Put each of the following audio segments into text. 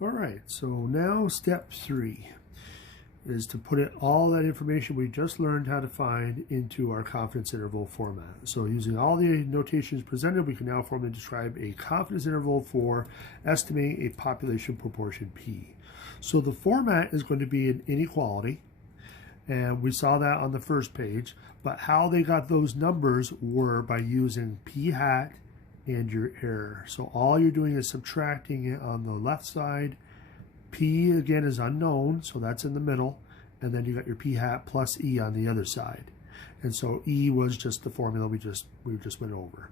All right, so now step 3 is to put all that information we just learned how to find into our confidence interval format. So using all the notations presented, we can now formally describe a confidence interval for estimating a population proportion P. So the format is going to be an inequality, and we saw that on the first page, but how they got those numbers were by using P hat and your error. So all you're doing is subtracting it on the left side. P again is unknown, so that's in the middle, and then you got your P hat plus E on the other side. And so E was just the formula we just went over.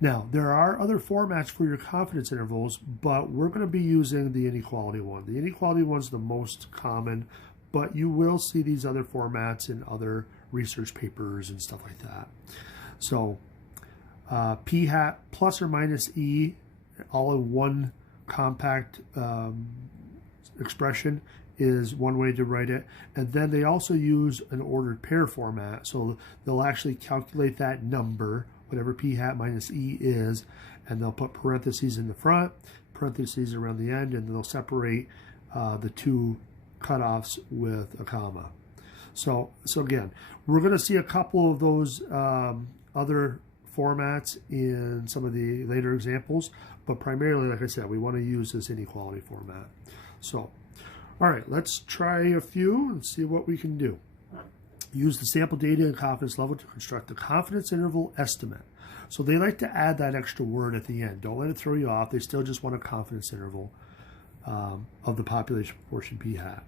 Now, there are other formats for your confidence intervals, but we're going to be using the inequality one. The inequality one's the most common, but you will see these other formats in other research papers and stuff like that. So P hat plus or minus E, all in one compact expression, is one way to write it. And then they also use an ordered pair format, so they'll actually calculate that number, whatever P hat minus E is, and they'll put parentheses in the front, parentheses around the end, and they'll separate the two cutoffs with a comma. So again, we're going to see a couple of those other formats in some of the later examples, but primarily, like I said, we want to use this inequality format. So, all right, let's try a few and see what we can do. Use the sample data and confidence level to construct the confidence interval estimate. So they like to add that extra word at the end. Don't let it throw you off. They still just want a confidence interval of the population proportion P hat.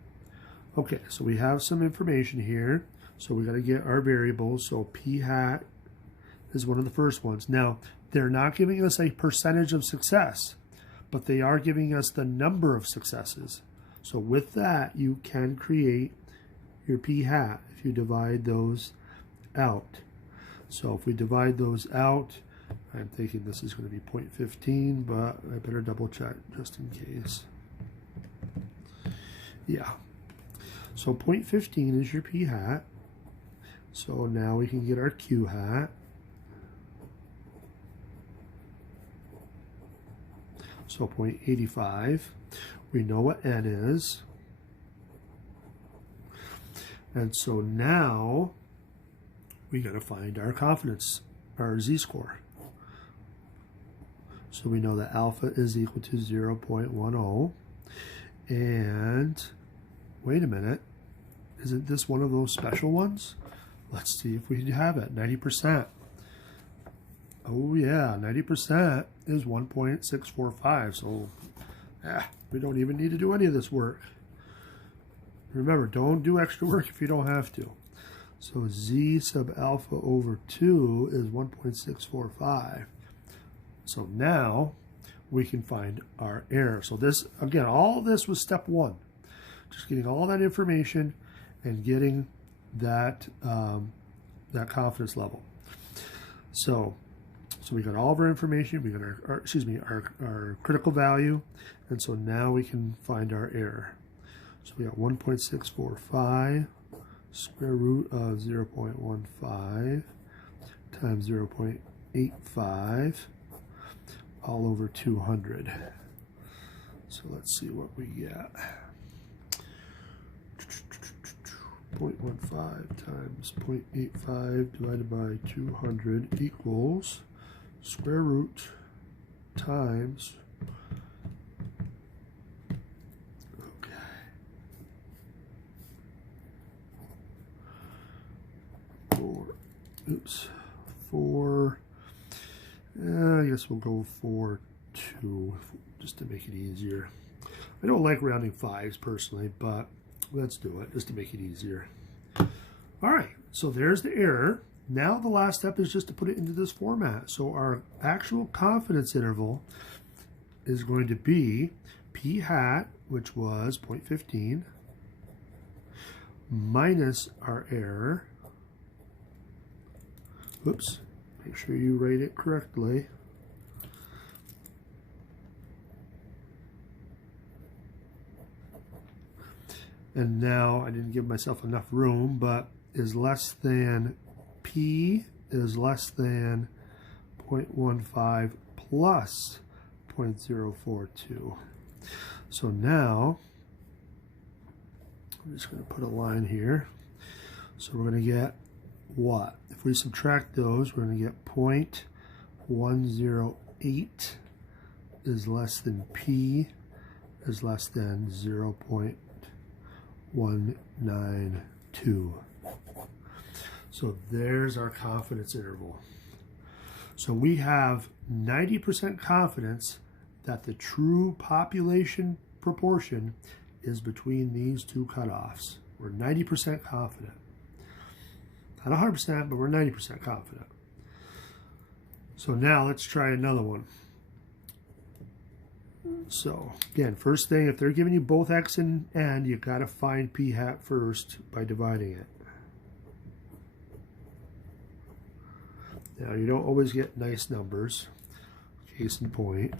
Okay, so we have some information here. So we got to get our variables. So P hat is one of the first ones. Now, they're not giving us a percentage of success, but they are giving us the number of successes. So with that, you can create your P hat if you divide those out. So if we divide those out, I'm thinking this is going to be 0.15, but I better double check just in case. Yeah. So 0.15 is your P hat. So now we can get our Q hat. So 0.85. We know what N is. And so now we got to find our confidence, our z-score. So we know that alpha is equal to 0.10. And wait a minute, isn't this one of those special ones? Let's see if we have it, 90%. Oh yeah, 90% is 1.645, so we don't even need to do any of this work. Remember, don't do extra work if you don't have to. So z sub alpha over 2 is 1.645. So now we can find our error. So this, again, all this was step 1. Just getting all that information and getting that, that confidence level. So we got all of our information, we got our critical value, and so now we can find our error. So we got 1.645 square root of 0.15 times 0.85 all over 200. So let's see what we get. 0.15 times 0.85 divided by 200 equals square root times, four, I guess we'll go 4.2 just to make it easier. I don't like rounding 5s personally, but let's do it just to make it easier. All right, so there's the error. Now the last step is just to put it into this format. So our actual confidence interval is going to be P hat, which was 0.15, minus our error. Oops, make sure you write it correctly. And now I didn't give myself enough room, but is less than P is less than 0.15 plus 0.042. So now, I'm just going to put a line here. So we're going to get what? If we subtract those, we're going to get 0.108 is less than P is less than 0.192. So there's our confidence interval. So we have 90% confidence that the true population proportion is between these two cutoffs. We're 90% confident. Not 100%, but we're 90% confident. So now let's try another one. So again, first thing, if they're giving you both x and n, you've got to find p hat first by dividing it. Now you don't always get nice numbers. Case in point,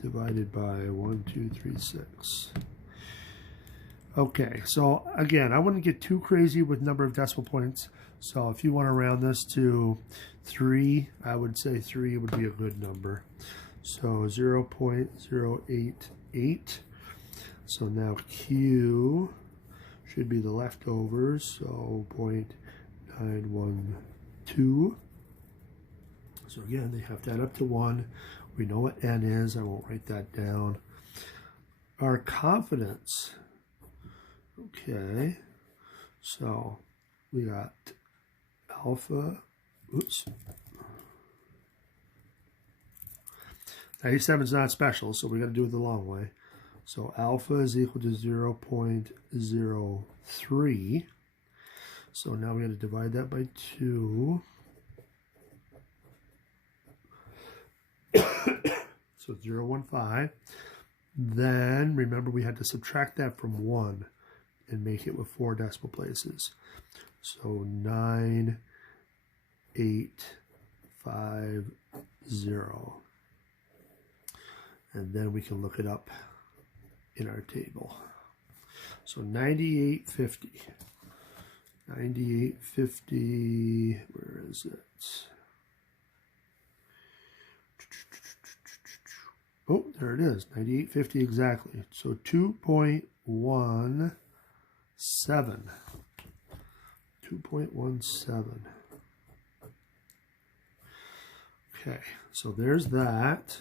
divided by 1, 2, 3, 6. Okay, so again, I wouldn't get too crazy with number of decimal points. So if you want to round this to 3, I would say 3 would be a good number. So 0.088. So now Q should be the leftovers, so 0.912. So again, they have to add up to 1. We know what n is. I won't write that down. Our confidence. Okay, so we got alpha. Oops. 97 is not special, so we got to do it the long way. So alpha is equal to 0.03. So now we got to divide that by 2. So 0.15. Then remember we had to subtract that from 1 and make it with 4 decimal places. So 9850. And then we can look it up in our table. So 9850. 9850, where is it? Oh, there it is, 9850 exactly. So 2.17. 2.17. Okay, so there's that.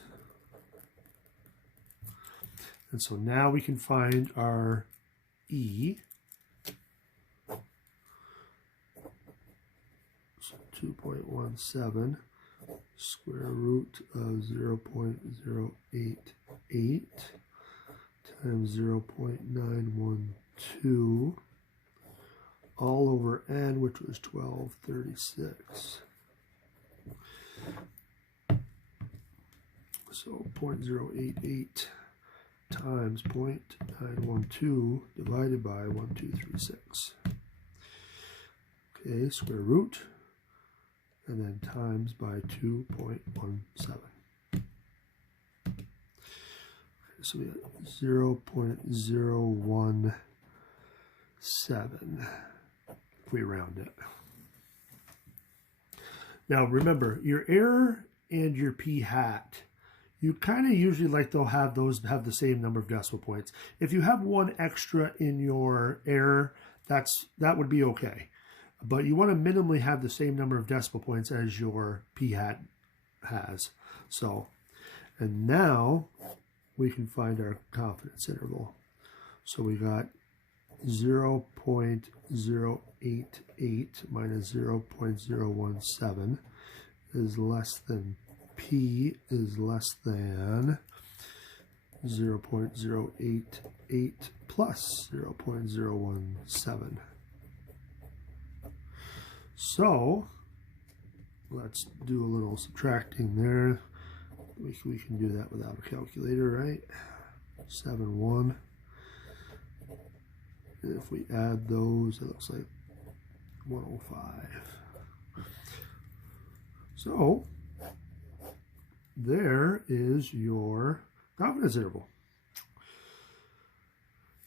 And so now we can find our E. So 2.17 square root of 0.088 times 0.912 all over n, which was 1236. So 0.088 times 0.912 divided by 1236. Okay, square root, and then times by 2.17. Okay, so we got 0.017 if we round it. Now remember, your error and your p hat, you kind of usually like they'll have those have the same number of decimal points. If you have one extra in your error, that would be okay. But you want to minimally have the same number of decimal points as your p hat has. So, and now we can find our confidence interval. So we got 0.088 minus 0.017 is less than P is less than 0.088 plus 0.017. So let's do a little subtracting there. We can do that without a calculator, right? 7.1. If we add those, it looks like 105. So there is your confidence interval.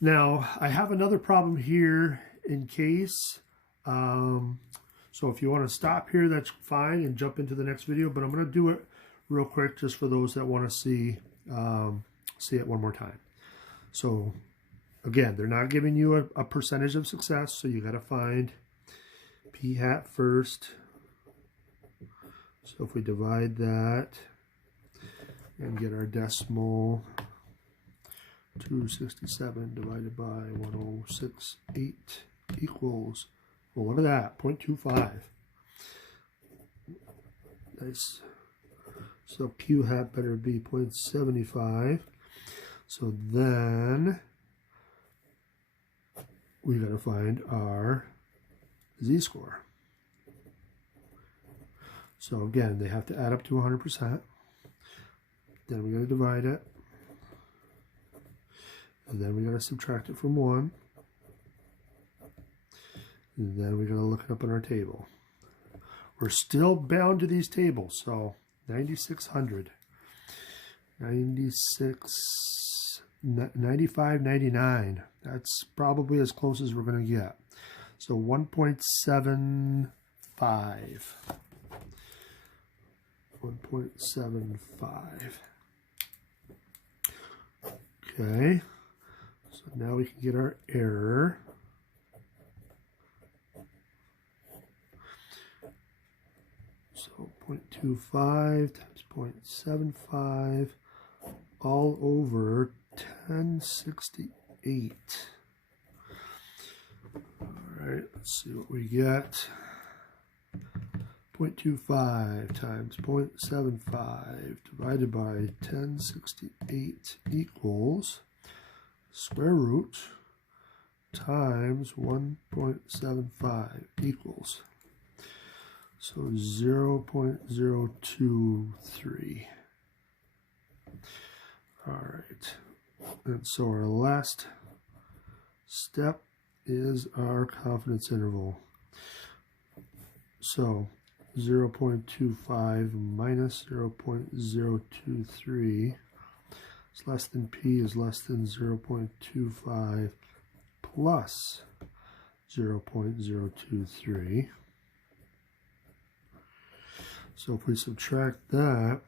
Now, I have another problem here in case. So if you want to stop here, that's fine, and jump into the next video. But I'm going to do it real quick just for those that want to see it one more time. So again, they're not giving you a percentage of success, so you got to find p hat first. So if we divide that and get our decimal, 267 divided by 1068 equals, well, look at that, 0.25. Nice. So Q hat better be 0.75. So then we got to find our z-score. So again, they have to add up to 100%. Then we got to divide it. And then we got to subtract it from 1. And then we got to look it up in our table. We're still bound to these tables, so 9600, 95, 99. That's probably as close as we're going to get. So 1.75. 1.75. Okay. So now we can get our error. So 0.25 times 0.75 all over 1068. All right, let's see what we get. 0.25 times 0.75 divided by 1068 equals square root times 1.75 equals, so 0.023. All right, and so our last step is our confidence interval. So 0.25 minus 0.023 is less than p is less than 0.25 plus 0.023. So if we subtract that,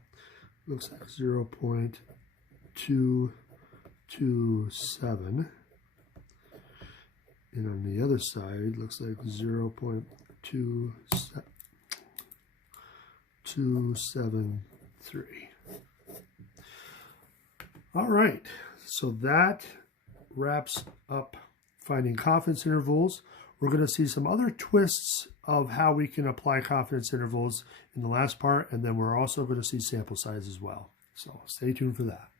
it looks like 0.227. And on the other side, it looks like 0.273. All right, so that wraps up finding confidence intervals. We're going to see some other twists of how we can apply confidence intervals in the last part, and then we're also going to see sample size as well. So stay tuned for that.